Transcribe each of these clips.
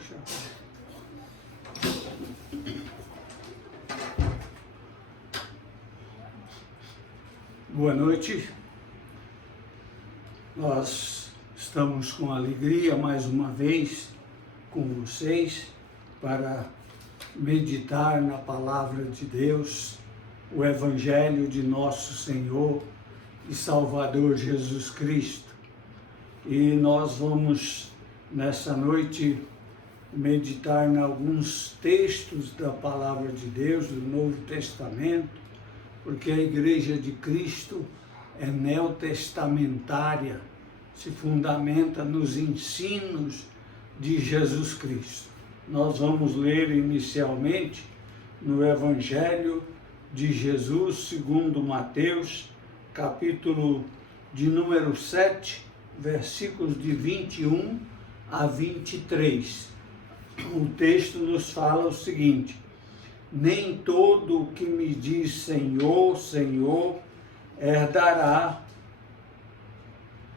puxar. Boa noite. Nós estamos com alegria mais uma vez com vocês para meditar na palavra de Deus, o Evangelho de nosso Senhor e Salvador Jesus Cristo. E nós vamos nessa noite meditar em alguns textos da palavra de Deus, do Novo Testamento, porque a Igreja de Cristo é neotestamentária, se fundamenta nos ensinos de Jesus Cristo. Nós vamos ler inicialmente no Evangelho de Jesus, segundo Mateus, capítulo de número 7, versículos de 21 a 23. O texto nos fala o seguinte: nem todo o que me diz Senhor, Senhor, herdará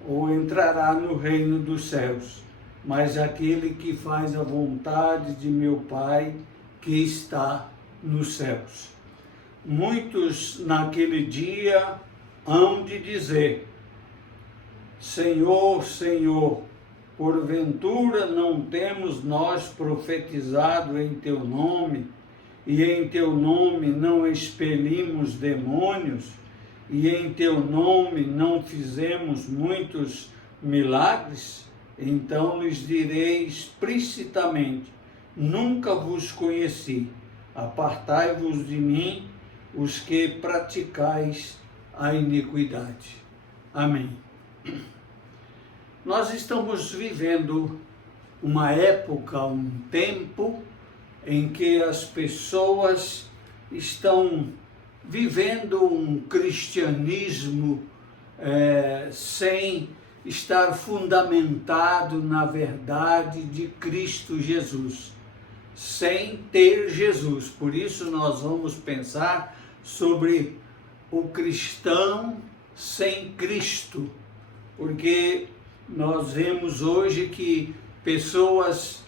ou entrará no reino dos céus, mas aquele que faz a vontade de meu Pai que está nos céus. Muitos naquele dia hão de dizer: Senhor, Senhor, porventura não temos nós profetizado em teu nome, e em teu nome não expelimos demônios, e em teu nome não fizemos muitos milagres? Então lhes direi explicitamente: nunca vos conheci, apartai-vos de mim, os que praticais a iniquidade. Amém. Nós estamos vivendo uma época, um tempo, em que as pessoas estão vivendo um cristianismo sem estar fundamentado na verdade de Cristo Jesus, sem ter Jesus. Por isso nós vamos pensar sobre o cristão sem Cristo, porque nós vemos hoje que pessoas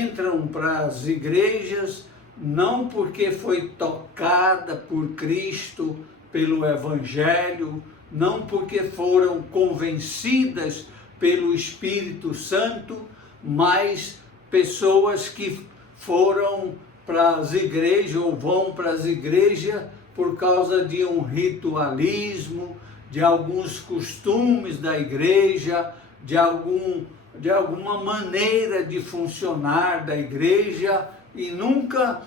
entram para as igrejas não porque foi tocada por Cristo, pelo Evangelho, não porque foram convencidas pelo Espírito Santo, mas pessoas que foram para as igrejas ou vão para as igrejas por causa de um ritualismo, de alguns costumes da igreja, de alguma maneira de funcionar da igreja, e nunca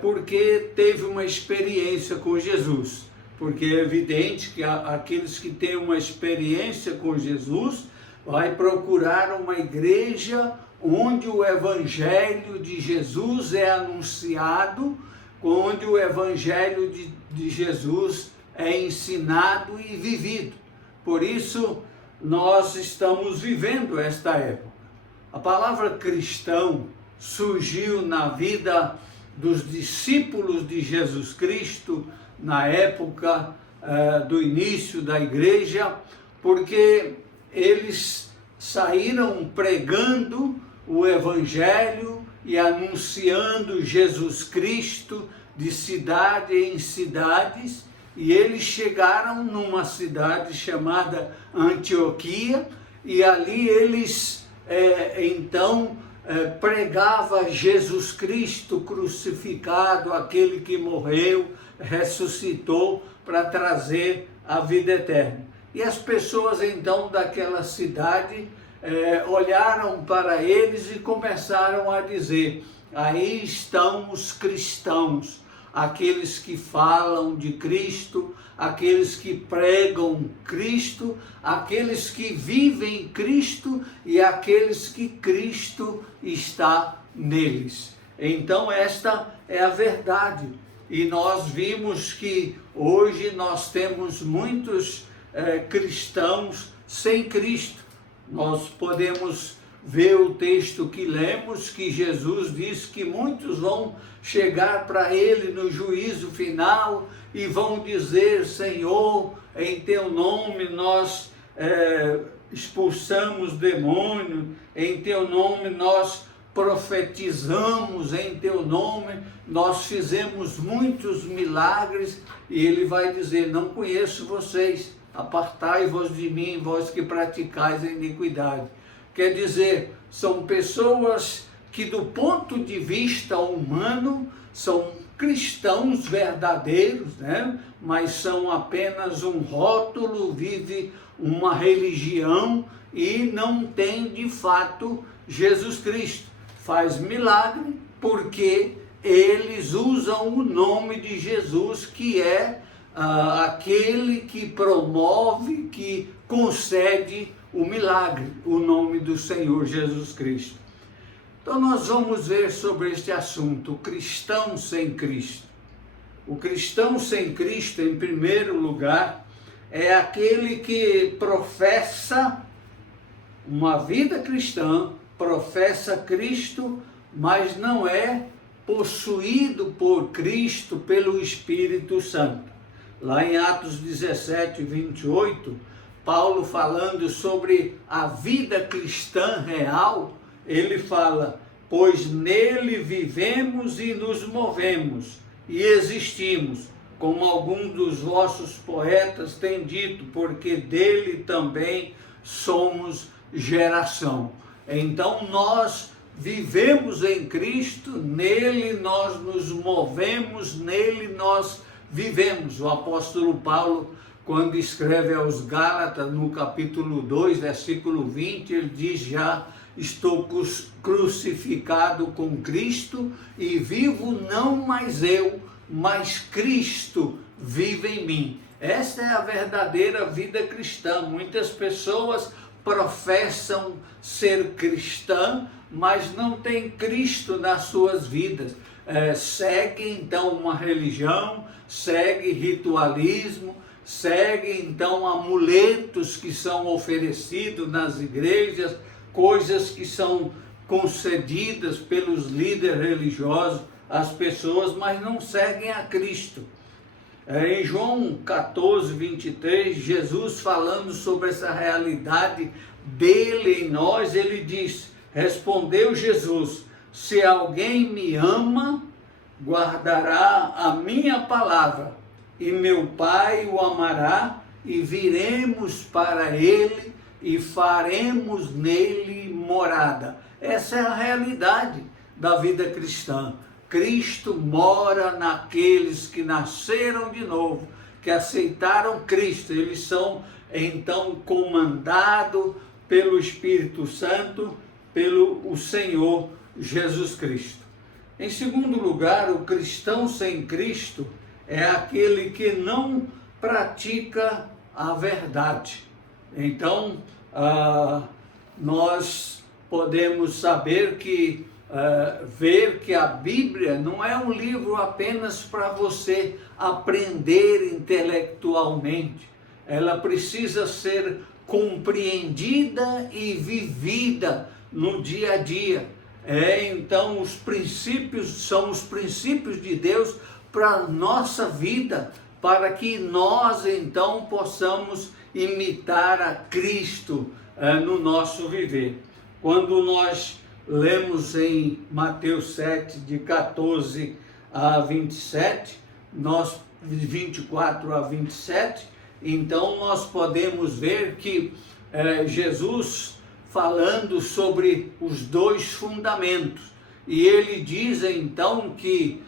porque teve uma experiência com Jesus. Porque é evidente que aqueles que têm uma experiência com Jesus vai procurar uma igreja onde o Evangelho de Jesus é anunciado, onde o Evangelho de Jesus é ensinado e vivido. Por isso, nós estamos vivendo esta época. A palavra cristão surgiu na vida dos discípulos de Jesus Cristo, na época do início da igreja, porque eles saíram pregando o Evangelho e anunciando Jesus Cristo de cidade em cidades, e eles chegaram numa cidade chamada Antioquia, e ali eles pregava Jesus Cristo crucificado, aquele que morreu, ressuscitou para trazer a vida eterna. E as pessoas então daquela cidade olharam para eles e começaram a dizer: aí estão os cristãos, aqueles que falam de Cristo, aqueles que pregam Cristo, aqueles que vivem Cristo e aqueles que Cristo está neles. Então esta é a verdade. E nós vimos que hoje nós temos muitos cristãos sem Cristo. Nós podemos ver o texto que lemos, que Jesus diz que muitos vão chegar para Ele no juízo final e vão dizer: Senhor, em Teu nome nós expulsamos demônio, em Teu nome nós profetizamos em teu nome, nós fizemos muitos milagres, e ele vai dizer: não conheço vocês, apartai-vos de mim, vós que praticais a iniquidade. Quer dizer, são pessoas que do ponto de vista humano são cristãos verdadeiros, né? Mas são apenas um rótulo, vive uma religião e não tem de fato Jesus Cristo. Faz milagre porque eles usam o nome de Jesus, que é aquele que promove, que concede o milagre, o nome do Senhor Jesus Cristo. Então nós vamos ver sobre este assunto, o cristão sem Cristo. O cristão sem Cristo, em primeiro lugar, é aquele que professa uma vida cristã, professa Cristo, mas não é possuído por Cristo, pelo Espírito Santo. Lá em Atos 17, 28, Paulo falando sobre a vida cristã real, ele fala: pois nele vivemos e nos movemos e existimos, como alguns dos vossos poetas têm dito, porque dele também somos geração. Então nós vivemos em Cristo, nele nós nos movemos, nele nós vivemos. O apóstolo Paulo, quando escreve aos Gálatas, no capítulo 2, versículo 20, ele diz: já estou crucificado com Cristo e vivo não mais eu, mas Cristo vive em mim. Esta é a verdadeira vida cristã. Muitas pessoas professam ser cristã, mas não tem Cristo nas suas vidas. Segue então uma religião, segue ritualismo, segue então amuletos que são oferecidos nas igrejas, coisas que são concedidas pelos líderes religiosos às pessoas, mas não seguem a Cristo. Em João 14, 23, Jesus falando sobre essa realidade dele em nós, ele diz: respondeu Jesus: se alguém me ama, guardará a minha palavra, e meu Pai o amará, e viremos para ele e faremos nele morada. Essa é a realidade da vida cristã. Cristo mora naqueles que nasceram de novo, que aceitaram Cristo. Eles são então comandados pelo Espírito Santo, pelo o Senhor Jesus Cristo. Em segundo lugar, o cristão sem Cristo é aquele que não pratica a verdade. Então, nós podemos saber que ver que a Bíblia não é um livro apenas para você aprender intelectualmente. Ela precisa ser compreendida e vivida no dia a dia. Então os princípios são os princípios de Deus para a nossa vida, para que nós então possamos imitar a Cristo no nosso viver. Quando nós lemos em Mateus 7, de 14 a 27, 24 a 27, então nós podemos ver que Jesus falando sobre os dois fundamentos, e ele diz então que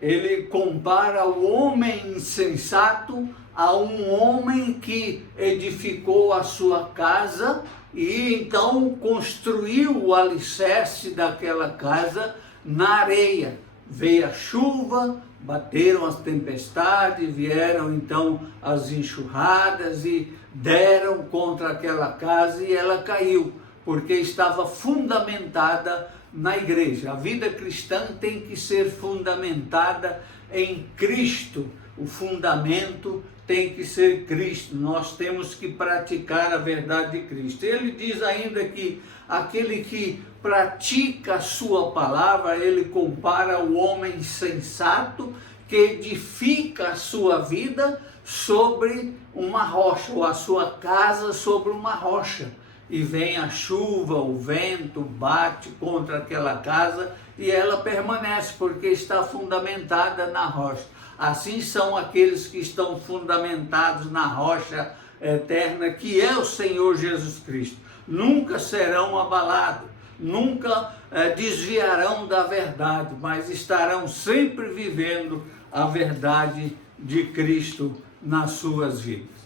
ele compara o homem insensato a um homem que edificou a sua casa e então construiu o alicerce daquela casa na areia. Veio a chuva, bateram as tempestades, vieram então as enxurradas e deram contra aquela casa e ela caiu, porque estava fundamentada na igreja. A vida cristã tem que ser fundamentada em Cristo. O fundamento tem que ser Cristo. Nós temos que praticar a verdade de Cristo. Ele diz ainda que aquele que pratica a sua palavra, ele compara o homem sensato que edifica a sua vida sobre uma rocha, ou a sua casa sobre uma rocha. e vem a chuva, o vento bate contra aquela casa e ela permanece porque está fundamentada na rocha. Assim são aqueles que estão fundamentados na rocha eterna, que é o Senhor Jesus Cristo. Nunca serão abalados, nunca desviarão da verdade, mas estarão sempre vivendo a verdade de Cristo nas suas vidas.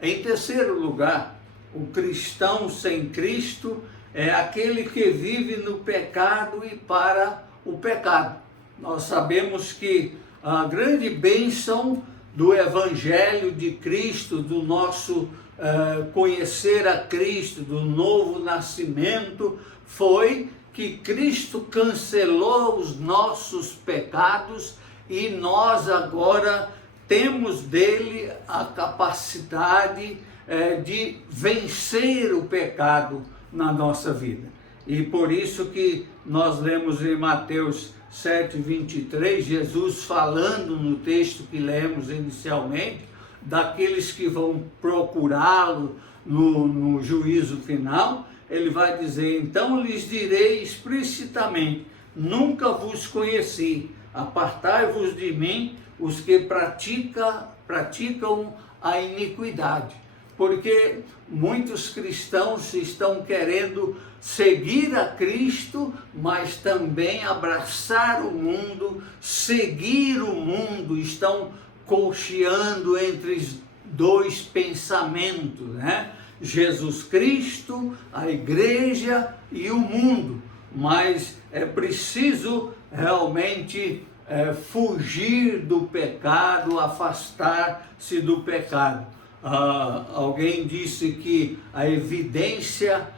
Em terceiro lugar, o cristão sem Cristo é aquele que vive no pecado e para o pecado. Nós sabemos que a grande bênção do Evangelho de Cristo, do nosso conhecer a Cristo, do novo nascimento, foi que Cristo cancelou os nossos pecados e nós agora temos dele a capacidade de vencer o pecado na nossa vida. E por isso que nós lemos em Mateus 7:23, Jesus falando no texto que lemos inicialmente, daqueles que vão procurá-lo no juízo final, ele vai dizer: então lhes direi explicitamente, nunca vos conheci, apartai-vos de mim, os que praticam a iniquidade. Porque muitos cristãos estão querendo seguir a Cristo, mas também abraçar o mundo, seguir o mundo, estão cocheando entre dois pensamentos, né? Jesus Cristo, a igreja e o mundo. Mas é preciso realmente fugir do pecado, afastar-se do pecado. Alguém disse que a evidência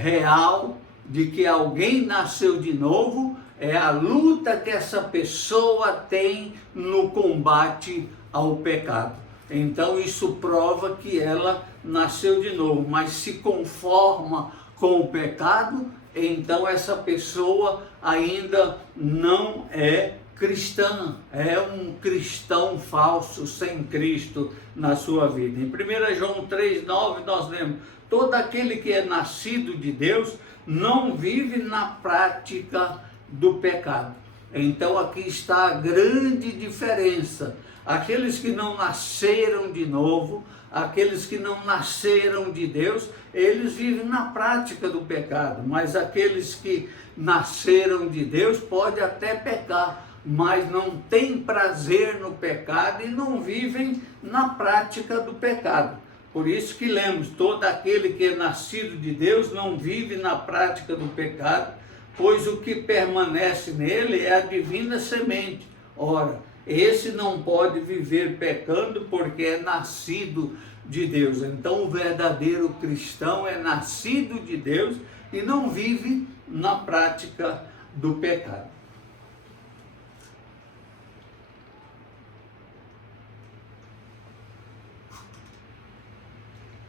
real de que alguém nasceu de novo é a luta que essa pessoa tem no combate ao pecado. Então isso prova que ela nasceu de novo, mas se conforma com o pecado, então essa pessoa ainda não é cristã, é um cristão falso, sem Cristo na sua vida. Em 1 João 3,9 nós lemos: todo aquele que é nascido de Deus não vive na prática do pecado. Então aqui está a grande diferença. Aqueles que não nasceram de novo, aqueles que não nasceram de Deus, eles vivem na prática do pecado. Mas aqueles que nasceram de Deus podem até pecar, mas não têm prazer no pecado e não vivem na prática do pecado. Por isso que lemos: todo aquele que é nascido de Deus não vive na prática do pecado, pois o que permanece nele é a divina semente. Ora, esse não pode viver pecando porque é nascido de Deus. Então o verdadeiro cristão é nascido de Deus e não vive na prática do pecado.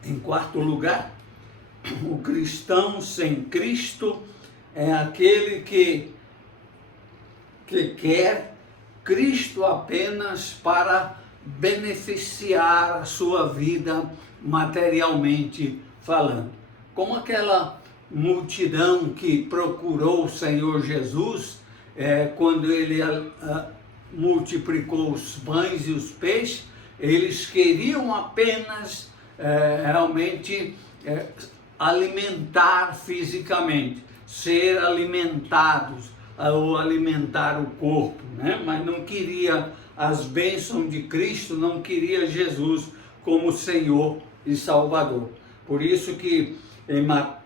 Em quarto lugar, o cristão sem Cristo é aquele que quer Cristo apenas para beneficiar a sua vida materialmente falando. Como aquela multidão que procurou o Senhor Jesus quando ele multiplicou os pães e os peixes, eles queriam apenas realmente alimentar fisicamente, ser alimentados, ou alimentar o corpo, né? Mas não queria as bênçãos de Cristo, não queria Jesus como Senhor e Salvador. Por isso que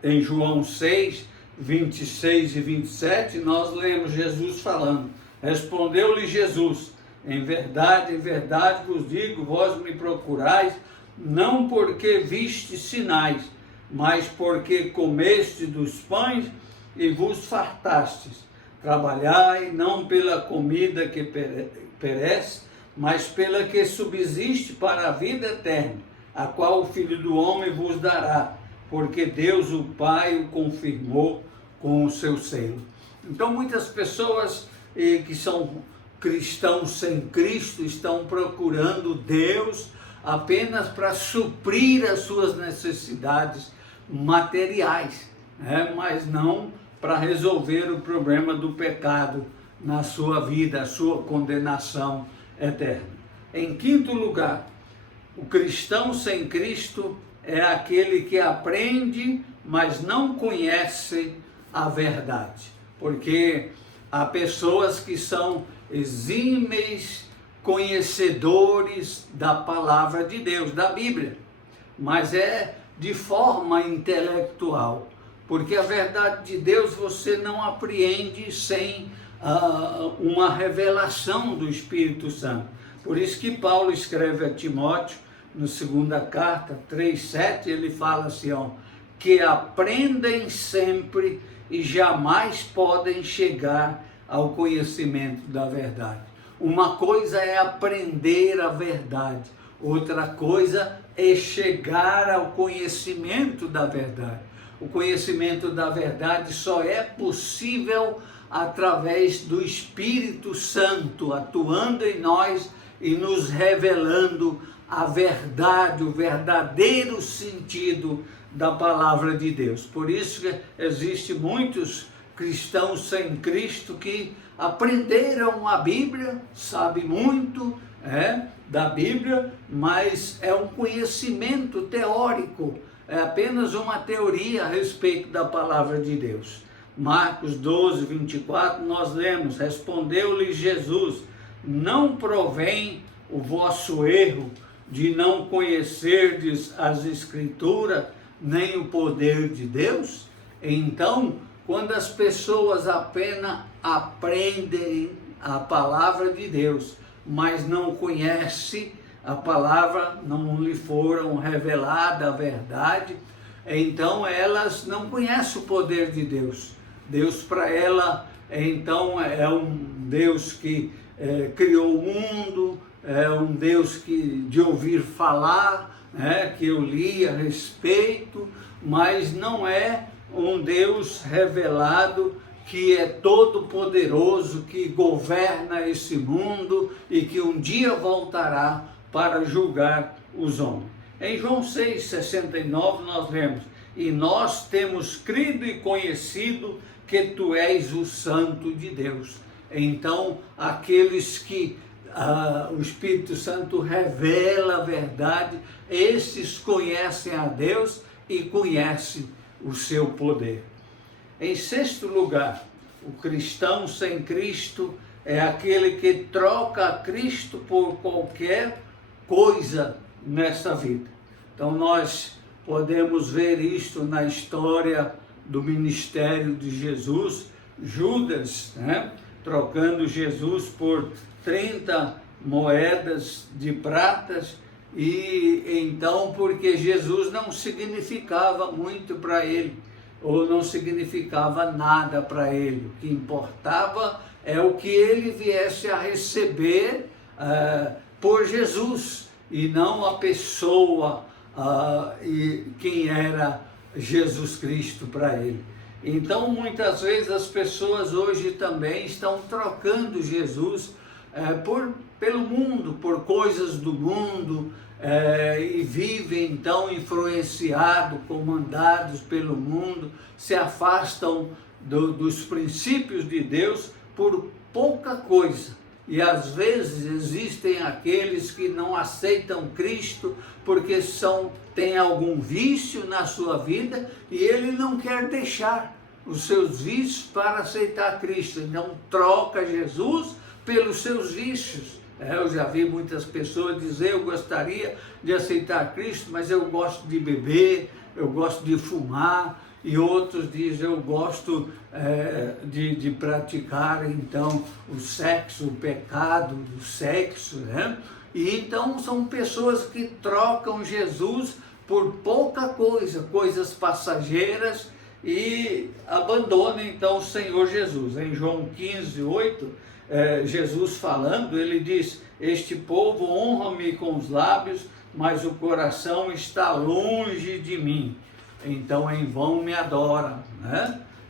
em João 6, 26 e 27, nós lemos Jesus falando: respondeu-lhe Jesus: em verdade vos digo, vós me procurais, não porque viste sinais, mas porque comeste dos pães e vos fartastes. Trabalhai não pela comida que perece, mas pela que subsiste para a vida eterna, a qual o Filho do Homem vos dará, porque Deus o Pai o confirmou com o seu selo. Então muitas pessoas que são cristãos sem Cristo estão procurando Deus apenas para suprir as suas necessidades materiais, né? Mas não para resolver o problema do pecado na sua vida, a sua condenação eterna. Em quinto lugar, o cristão sem Cristo é aquele que aprende, mas não conhece a verdade. Porque há pessoas que são exímeis conhecedores da palavra de Deus, da Bíblia, mas é de forma intelectual, porque a verdade de Deus você não apreende sem uma revelação do Espírito Santo. Por isso que Paulo escreve a Timóteo, na segunda carta, 3:7, ele fala assim, que aprendem sempre e jamais podem chegar ao conhecimento da verdade. Uma coisa é aprender a verdade, outra coisa é chegar ao conhecimento da verdade. O conhecimento da verdade só é possível através do Espírito Santo atuando em nós e nos revelando a verdade, o verdadeiro sentido da palavra de Deus. Por isso que existem muitos cristãos sem Cristo que aprenderam a Bíblia, sabem muito da Bíblia, mas é um conhecimento teórico, é apenas uma teoria a respeito da palavra de Deus. Marcos 12:24, nós lemos, respondeu-lhe Jesus, não provém o vosso erro de não conhecerdes as Escrituras, nem o poder de Deus? Então, quando as pessoas apenas aprendem a palavra de Deus, mas não conhecem a palavra, não lhe foram revelada a verdade, então elas não conhecem o poder de Deus. Deus para ela, então, é um Deus que criou o mundo, é um Deus de ouvir falar, que eu li a respeito, mas não é um Deus revelado que é todo poderoso, que governa esse mundo e que um dia voltará para julgar os homens. Em João 6,69 nós lemos, e nós temos crido e conhecido que tu és o Santo de Deus. Então, aqueles que o Espírito Santo revela a verdade, esses conhecem a Deus e conhecem o seu poder. Em sexto lugar, o cristão sem Cristo é aquele que troca a Cristo por qualquer coisa nessa vida. Então nós podemos ver isto na história do ministério de Jesus, Judas, trocando Jesus por 30 moedas de pratas, e então porque Jesus não significava muito para ele, ou não significava nada para ele. O que importava é o que ele viesse a receber por Jesus, e não a pessoa e quem era Jesus Cristo para ele. Então, muitas vezes as pessoas hoje também estão trocando Jesus pelo mundo, por coisas do mundo, e vivem então influenciados, comandados pelo mundo, se afastam dos princípios de Deus por pouca coisa. E às vezes existem aqueles que não aceitam Cristo porque têm algum vício na sua vida e ele não quer deixar os seus vícios para aceitar Cristo. Então troca Jesus pelos seus vícios. Eu já vi muitas pessoas dizer, eu gostaria de aceitar Cristo, mas eu gosto de beber, eu gosto de fumar, e outros dizem, eu gosto de praticar então o sexo, o pecado do sexo, E então são pessoas que trocam Jesus por pouca coisa, coisas passageiras, e abandonam então o Senhor Jesus. Em João 15:8, Jesus falando, ele diz, este povo honra-me com os lábios, mas o coração está longe de mim. Então em vão me adoram,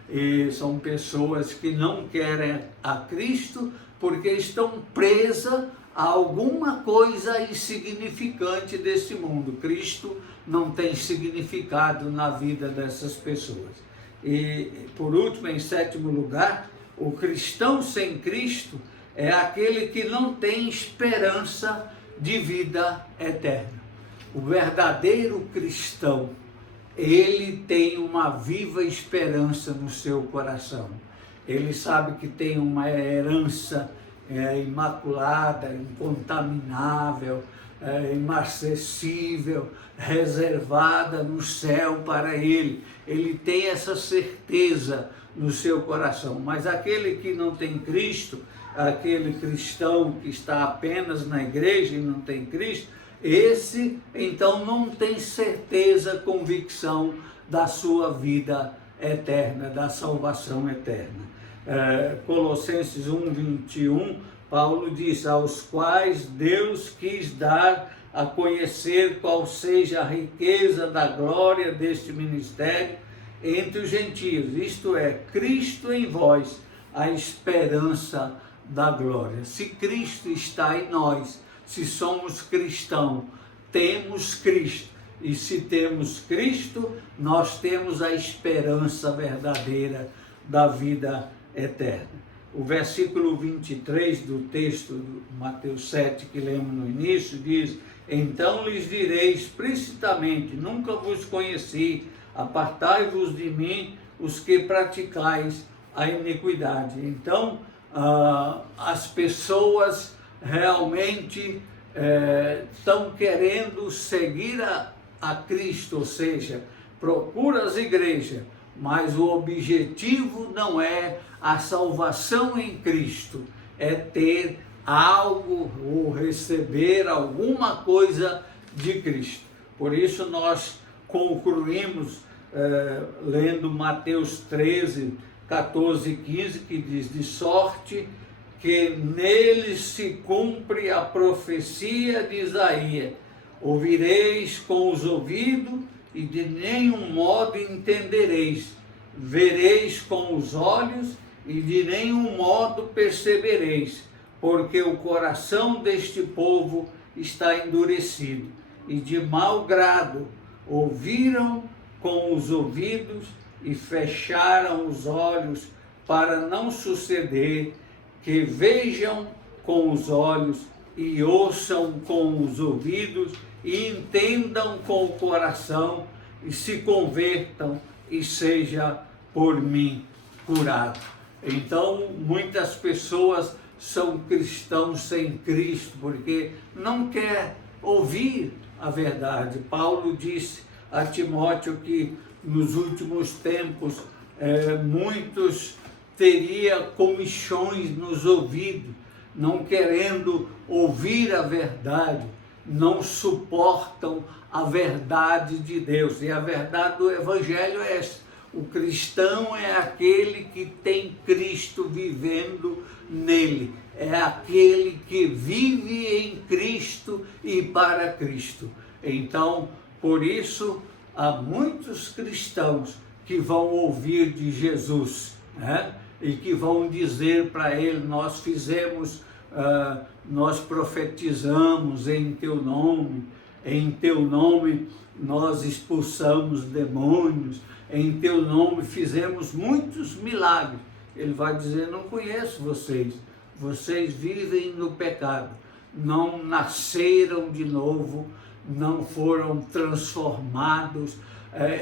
E são pessoas que não querem a Cristo porque estão presas alguma coisa insignificante desse mundo. Cristo não tem significado na vida dessas pessoas. E, por último, em sétimo lugar, o cristão sem Cristo é aquele que não tem esperança de vida eterna. O verdadeiro cristão, ele tem uma viva esperança no seu coração. Ele sabe que tem uma herança imaculada, incontaminável, inacessível, reservada no céu para ele. Ele tem essa certeza no seu coração. Mas aquele que não tem Cristo, aquele cristão que está apenas na igreja e não tem Cristo, esse então não tem certeza, convicção da sua vida eterna, da salvação eterna. Colossenses 1:21, Paulo diz: aos quais Deus quis dar a conhecer qual seja a riqueza da glória deste ministério entre os gentios, isto é, Cristo em vós, a esperança da glória. Se Cristo está em nós, se somos cristãos, temos Cristo. E se temos Cristo, nós temos a esperança verdadeira da vida eterna. O versículo 23 do texto de Mateus 7, que lemos no início, diz: então lhes direi explicitamente, nunca vos conheci, apartai-vos de mim, os que praticais a iniquidade. Então, as pessoas realmente estão querendo seguir a Cristo, ou seja, procura as igrejas, mas o objetivo não é a salvação em Cristo, é ter algo ou receber alguma coisa de Cristo. Por isso nós concluímos lendo Mateus 13, 14 e 15, que diz: de sorte que nele se cumpre a profecia de Isaías, ouvireis com os ouvidos e de nenhum modo entendereis, vereis com os olhos e de nenhum modo percebereis, porque o coração deste povo está endurecido, e de mau grado ouviram com os ouvidos e fecharam os olhos, para não suceder que vejam com os olhos e ouçam com os ouvidos e entendam com o coração e se convertam e seja por mim curado. Então, muitas pessoas são cristãos sem Cristo porque não quer ouvir a verdade. Paulo disse a Timóteo que nos últimos tempos muitos teria comichões nos ouvidos, não querendo ouvir a verdade, não suportam a verdade de Deus. E a verdade do Evangelho é essa: o cristão é aquele que tem Cristo vivendo nele, é aquele que vive em Cristo e para Cristo. Então, por isso, há muitos cristãos que vão ouvir de Jesus, né? E que vão dizer para ele: nós fizemos, nós profetizamos em teu nome nós expulsamos demônios, em teu nome fizemos muitos milagres. Ele vai dizer: não conheço vocês, vocês vivem no pecado, não nasceram de novo, não foram transformados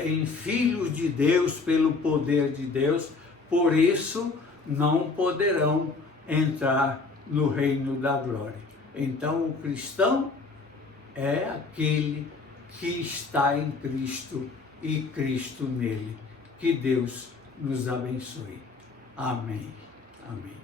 em filhos de Deus pelo poder de Deus, por isso não poderão entrar no reino da glória. Então o cristão é aquele que está em Cristo e Cristo nele. Que Deus nos abençoe. Amém. Amém.